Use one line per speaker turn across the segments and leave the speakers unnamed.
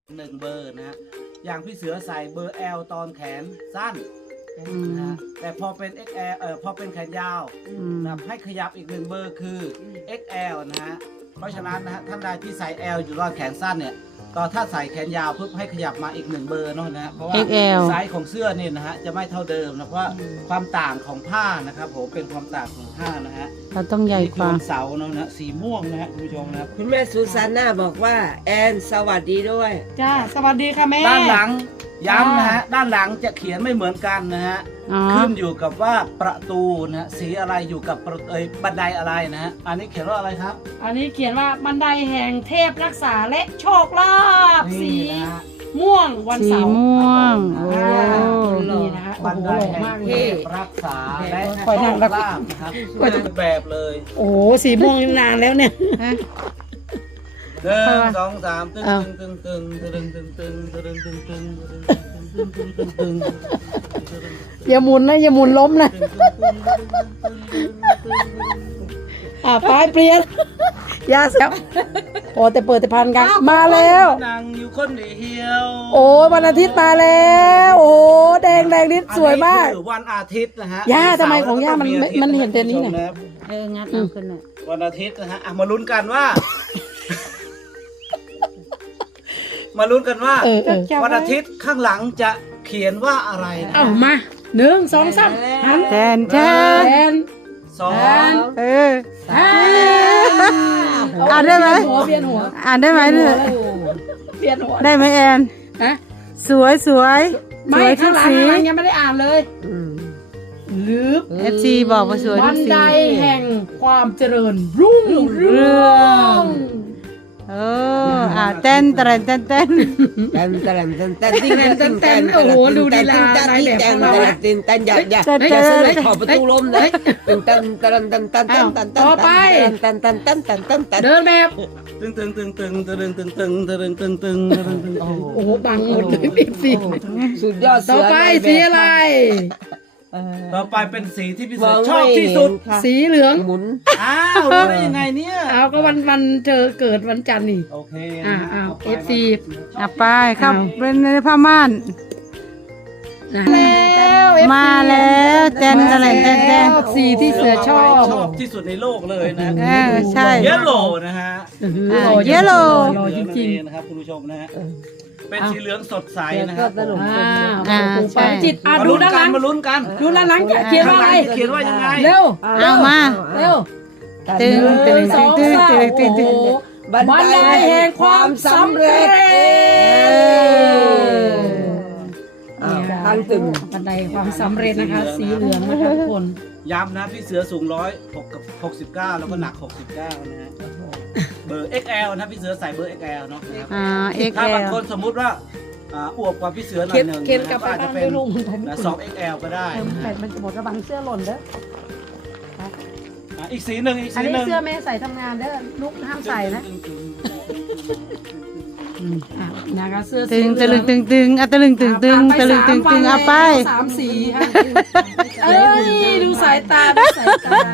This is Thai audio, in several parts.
1 เบอร์นะฮะอย่างพี่เสือใส่เบอร์ L ตอนแขนสั้นนะฮะแต่พอเป็น XL พอเป็นแขนยาวนะครับให้ขยับอีก1 เบอร์คือ XL นะฮะเพราะฉะนั้นนะฮะท่านใดที่ใส่ L อยู่ตอนแขนสั้นเนี่ยก็ถ้าใส่แขนยาวปุ๊บให้ขยับมาอีก1 เบอร์เนาะนะฮะเพราะว่า
XL
ไซส์ของเสื้อเนี่ยนะฮะจะไม่เท่าเดิมนะเพราะว่าความต่างของผ้านะครับผมเป็นความต่างของผ้านะฮะ
เราต้องใหญ่กว่า
นี่คือเสาเนาะนะสีม่วงนะฮะคุณผู้ชมนะครับ
คุณแม่ซูซานน่าบอกว่าแอนสวัสดีด้วย
จ้าสวัสดีค่ะแม่
ด้านหลังย้ำนะฮะด้านหลังจะเขียนไม่เหมือนกันนะฮะ
อ๋อ
ขึ้นอยู่กับว่าประตูนะฮะสีอะไรอยู่กับบันไดอะไรนะฮะอันนี้เขียนว่าอะไรครับ
อันนี้เขียนว่าบันไดแห่งเทพรักษาและโชคลาภสี
นี่นะฮะ
ม่วงวัน
สี
เสาร์
ม่วง โอ้
นี่นะฮะโอ้
บัน
โห
ได
หล่อ
แห่ง
มาก
เท
เลย
พรักษาและ
ค
โช
อยนั่ง
ค
แล้ว
ลาภนะครับทุกแบบเลย
โอ้โหสีม่วงนานแล้วเนี่ย
1 2 3ตึงตึงตึงตึงตึงตึงตึงตึงตึงตึงตึงตึงตึงตึง
อย่าหมุนนะอย่าหมุนล้มนะไปเปลี่ยนยาเสียโอ้แต่เปิดแต่พันกันมาแล้ว
นั่งอยู่คนเดียว
โอ้วันอาทิตย์มาแล้ว โอ้แดงนิดสวยมาก
อันนี้คือวันอาทิตย์นะฮะ
ย่าทำไมของย่ามันเห็นแต่นี้น่ะ
งัดเอาขึ้นน่ะ
วันอาทิตย์นะฮะอ่ะมาลุ้นกันว่า มาลุ้นกันว่า วันอาทิตย์ข้างหลังจะเขียนว่าอะไรนะ
เอามา1 2 3หัน
แทนแทน
แทน
สอง
เออ
อ่า
อ่านได้ไหม
เปลี่ยนหัว
อ่านได้ไหมเนี่ย
เปลี่ยนหัว
ได้ไหมแอน
ฮะ
สวยสวยส
ไม่
วยทุ
ข้าง
ก
หลัง
สี
ข้างหลังยังไม่ได้อ่านเลยลึก
FC บอกว่าสวย
บั
ทุก
น
สี
ไดแห่งความเจริญรุ่งเรือง
เออเต้นเต้นเต้นเต้น
แตนแตนแตนแตนติ้งแตนแตนโอ้โหดูดีลานายแบบของเราอะ แตนแตนอย่าสไลด์ขอบประตูล้มนะแตนแตนแตนแตนแตนแตนแตนแตนแตนแตนแตนแตนแตนแตน
เดินแบบ
ตึงตึงตึงตึงตึงตึงตึงตึงตึงตึงตึงตึงตึง
โอ้โหบังหมดเลยพี่สิ
สุดยอด
ต่อไปสีอะไร
ต่อไปเป็นสีที่พี่เสือชอบที่สุด
สีเหลือง
หมุน
อ้าวรู้ได้ยังไงเนี่ย
เอาก็วันเธอเกิดวันจันทร์นี่
โอเค
อ้าว FC
ไปครับเป็นในผ้าม่าน
แล้ว FC
มาแล้วเต้นอะไรเต้นเต้น
สีที่เสือชอบ
ชอบที่สุดในโลกเลยนะ
ใช่
เยลโล่นะฮะ
เยลโล่
รอจริง
ๆนะครับคุณผู้ชมนะฮะเป็นสีเหลืองสดใสนะครับ
ใช่จิตดูด้านหลัง
มาลุ้นกัน
ดูด้านหลังเขียนว่าอะไร
เขียนว่ายังไง
เร็ว
เอามา
เร็ว
ตึงตึง
ส
ตึ
อง ง
ตึง
สาม
ตึงตึงตึง
บันไดแห่งความสำเร็จทางตึง
บันไดความสำเร็จนะคะ สีเหลืองนะคะทุกคน
ย้ำนะพี่เสือสูง169แล้วก็หนัก69นะฮะเบอร์ XL นะพี่เสือใส่เบอร์ XL เนาะนะครับ ถ้าบาง
XL
คนสมมุติว่าอวบกว่าพี่เสือหน่อยหนึ่ง
เขียนกลับไป
อาจจะ
บ้าน
เป็
ไม่
น
ลุง
2XL ก็ได้
แบ
นะฮะ
บมันจะหมดระบังเสื้อหล่นเด้อ
อีกสีหนึ่งอีก
อัน
สี
นี้
หนึ่ง
เสื้อแม่ใส่ทำงานเด้อลูกห้ามใส่นะนะคะเสื้อ
ตึงตะลึงตึงตึงตะลึงตึงตึงตะลึงตึงตึงเอาไป
3 สีค่ะเอ้ยดูสายตาดูสายตา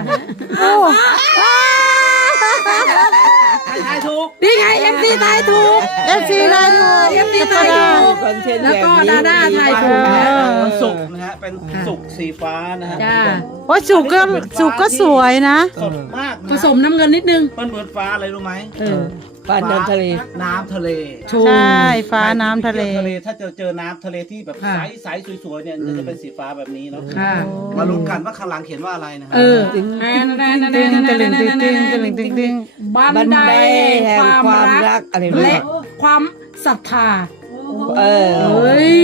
ทายถูก
นี่ไง FC ทายถูก
FC ได้ดู
FC ทายถูก
คอนเทนต์
แล้ว
แบบ
ก็
นี้
ดาด้าทายถูกนะ
วันศุกร์นะฮะเป็นศุกร์สีฟ้านะฮะ
จ้า
ว่าสุกก็สวยนะ
สดมาก
ผสมน้ำเงินนิดนึง
มันเหมือนฟ้าอะไรรู้ไหม
ปานน้ำทะเล
น้ำทะเล
ใช่ฟ้าน้ำทะเล
ถ้าเจอน้ำทะเลที่แบบใสใสสวยๆเนี่ยจะเป็นสีฟ้าแบบนี้เนาะ
ค่ะ
มาลุ้นกันว่าข้างหลังเขียนว่าอะไรนะฮะ
ตึงตะลึงตึงตึงตะลึงตึงตึง
บันได
แห่งความรักอะไร
และความศรัทธา
เออ
เฮ้ย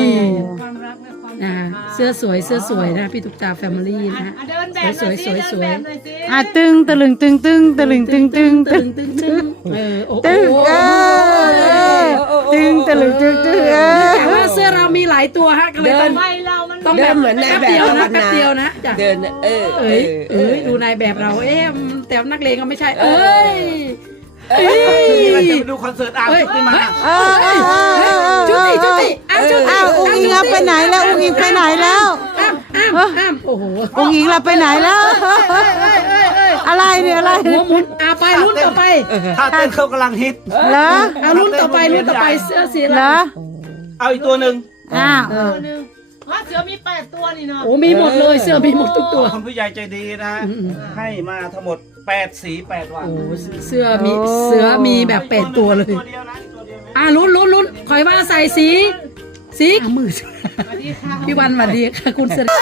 เสื้อสวยนะพี่ตุ๊กตาแฟมิลี่นะสวย
ตึงตะลึงตึงตึงตะลึงตึงตึงตึ
ตึ
ง
งตึงตึงโอ้โห
ตึงตึงตะลึงตึงตึง
แต่ว่าเสื้อเรามีหลายตัวฮะก็เลยต้อง
เดิ
แบ
น
บ
เหมือนใน
แป๊บ
แบบ
เดียวนะ
ธรรม
แป๊บ
ดา
เดียวนะจ้ะ
เดิน
เอ้ยดูนายแบบเราแต่นักเลงก็ไม่ใช่เอ้ย
เราจะดูคอนเสิร์ตอาร์มชุดนี้มา
จุติ
อ้าวอุ้งอิงเราไปไหนแล้วอุ้งอิงไปไหนแล้ว
โอ้โห
อุ้งอิงเราไปไหนแล้ว อะไรเนี่ยอะไร
หัวหมุนอาไปรุ่นต่อไป
ถ้าเต้นเขากำลังฮิต
เหรอ
เอารุ่นต่อไปรุ่นต่อไปเสื้อสีอะไร
เหรอ
เอาอีกตัวหนึ่ง
อ้าว
ตัวหนึ่งเสือมี8 ตัวนี่เนาะ
โอ้มีหมดเลยเสื้อมีหมดทุกตัว
คุณผู้ใหญ่ใจดีนะฮะให้มาทั้งหมด8 สี 8 วัน
โอ้เสื้อมีแบบ8ตัวเลย
ตัวเดียวนะตัวเดียวนะ
ลุ้นคอยว่าใส่สีมือ
สวัสดีค่ะ
พี่วันสวัสดีค่ะคุณเสด็จ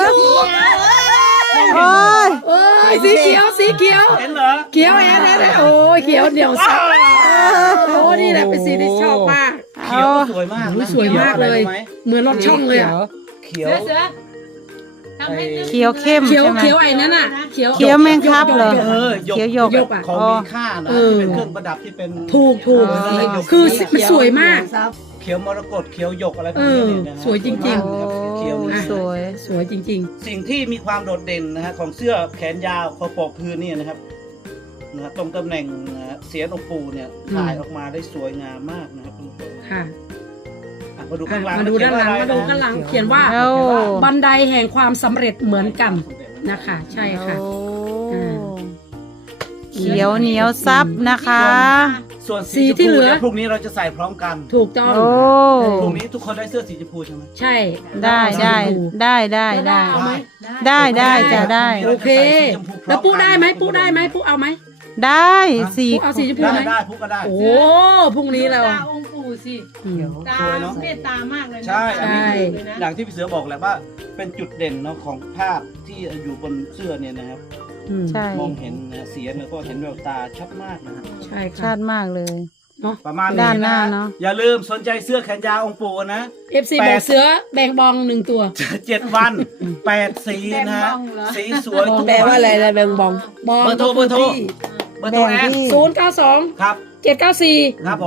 โอ้ย
โอ้ยสีเขียว
เห็นเหรอ
เขียวแอนโอ้ยเขียวเหนียวซับโอ้นี่แหละเป็นสีที่ชอบมาก
เขียวก็สวยมากนะ
สวยมากเลย
ขีวอะไรรู้ไหม
เหมือนรถช่องเลยอะ
เขียว
เสือทำให้นึก
เขียวเข้ม
เขียว
ใช่ไหม
เขียวไอ้นั่นน่ะเขียว
เขียวแมงคับเหรอ
หยก
เขียวหยก
หยกอะ
ของมีค่านะที่เป็นเครื่องประดับที่เป็น
ถูก
อ๋อ
คือมันสวยมาก
เขียวมรกตเขียวหยกอะไรพวก
เอ
นี้
อ
เนี่ยนะฮะ
สวยจริงๆ
สวยมากนะครับเขียวนี่
สวย
สวยจริง
สิ่งที่มีความโดดเด่นนะฮะของเสื้อแขนยาวคอปกพื้นเนี่ยนะครับตรงตำแหน่งเสียนองค์ปู่เนี่ยถ่ายออกมาได้สวยงามมากนะครับคุณผู้ชม
ๆ ค่ะ
อ่ะมาดูข้างหลัง
มาดูด้านหลัง
เขีย
มาดู
ว่
ข้าง
อะไร
หลัง
นะ
เขียนว่า
โอ้
บันไดแห่งความสำเร็จเหมือนกันนะคะ ใช่ค่ะ
โอ้
อ่า
เขียวเหนียวซับนะคะ
ส่วน
สี
สี
ที่
ที่
เห
เห
ลื
ลื
อ
อพรุ่งนี้เราจะใส่พร้อมกัน
ถูกต้อง
โอ้
พรุ่งนี้ทุกคนได้เสื้อสีชมพูใช่ไหม
ใช่
ได้ได้ได้
เอาไหม
ได้จะได้
โอเค แล้วปุ๊ได้ไหมปุ๊ได้ไหมปุ๊เอาไหม
ได้สี
ปุ๊เอาสีชมพู
ได้
ไหม
ได้พวกก็ได้
โอ้พรุ่งนี้เรา
ตาองค์ปู่สิ
อืม
ตา
สวยเนอะ
เมตตามากเลยนะ
ใช่อันนี้
ใช่
คืออย่างที่พี่เสือบอกแหละว่าเป็นจุดเด่นเนาะของภาพที่อยู่บนเสื้อเนี่ยนะครับ
อืม
ใช่
มองเห็นนะเสียงแล้วก็เห็นแววตาชัดมากนะครับ
ใช่ค่ะ
ชาติมากเลย
ประมาณ
ด้า
นี้
นหน้า
นะ
เนอะ
อย่าลืมสนใจเสื้อแขนยาวองค์ปู่นะ
FC บอกเสือแบ่งบอง1 ตัว
7 วัน 8 สีนะฮะสีสวยทุก
แปลว่าอะไรนะแบงบอง
บอง
เบอร์โทรเบอร์โทรเบอร์โทรแอน
092
ครับ
794
ครับผม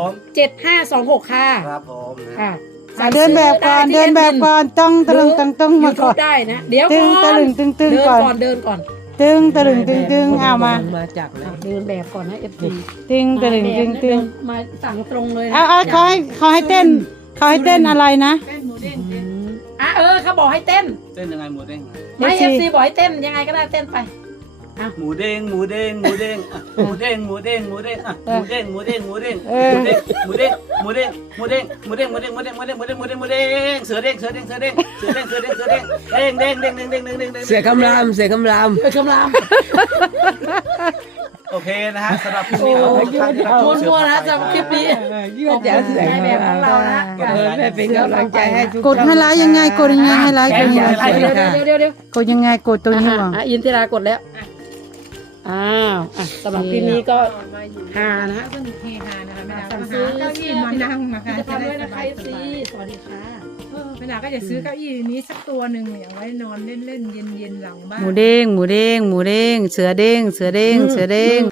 7526 ค่ะ
ครับผมนะ
ค่ะ
เดินแบบก่อนเดินแบบก่อนต้องตะลึงตึงมาก่อน
ได้นะ เดี๋ยว
ตึง
ก่อน
ตะลึงตึง
เดิน
ก่อน
ก่อนเดินก่อน
ตึงตะลึงตึงเอามา
มาจากไหน
เดินแบบก่อนนะ FC
ตึงตะลึงตึง
มาสั่งตรงเลยนะ
เอาเขาให้เต้นเขาให้เต้นอะไรนะ
เต้นหมูเด้งเต้น
เขาบอกให้เต้น
เต้นยังไงหมูเด้ง
ไม่ FC บอกให้เต้นยังไงก็ได้เต้นไป
หมูเด้งหมูเด้งหมูเด้งอ่ะหมูเด้งหมูเด้งหมูเด้งอ่ะหมูเด้งหมูเด้งหมูเด้งหมูเด้งหมูเด้งหมูเด้งหมูเด้งหมูเด้งหมูเด้งหมูเด้งหมูเด้งหมูเด้งหมูเด้งหมูเด้งเสือเด้งเสือเด้งเสือเด้งเสือเด้งเสือเด้งเสือเด้งเด้งเด้งเด้งเด้งเด้งเด้งเด้ง
เสือคำรามเสือคำราม
คำราม
โอเคนะฮะสำหรับคลิปนี้ขอบคุณทุกท่านที่รับชม
มัวๆนะสำหรับคลิปนี้
ยื่นแจ๋วเสือ
ในแบบของเรานะ
แม่เป็นกำลังใจให้ทุก
กดให้ไลค์ยังไงกดยังไงให้ไลค์กดยังไง
เดี๋ยว
กดยังไงกดตัวนี้ว่ะ
อินทิรากดแล้วอ้าวสำหรับคลิปนี้ก็
มาอยู่
ฮานะฮะ
เพิ่งเฮฮานะคะแม่ดาก็หาเก้าอี้มานั่งนะคะ
จะ
จะ
ทำ
ได้
ด้วย
ส
นะคะ
บาย
FC สวัสดีค่ะ
แม่ดาก็จะซื้อเก้าอี้นี้สักตัวหนึ่งอย่างไว้นอนเล่นๆเย็นๆหลังบ้าน
หมูเด้งหมูเด้งหมูเด้งเสือเด้งเสือเด้งเสือเด้ง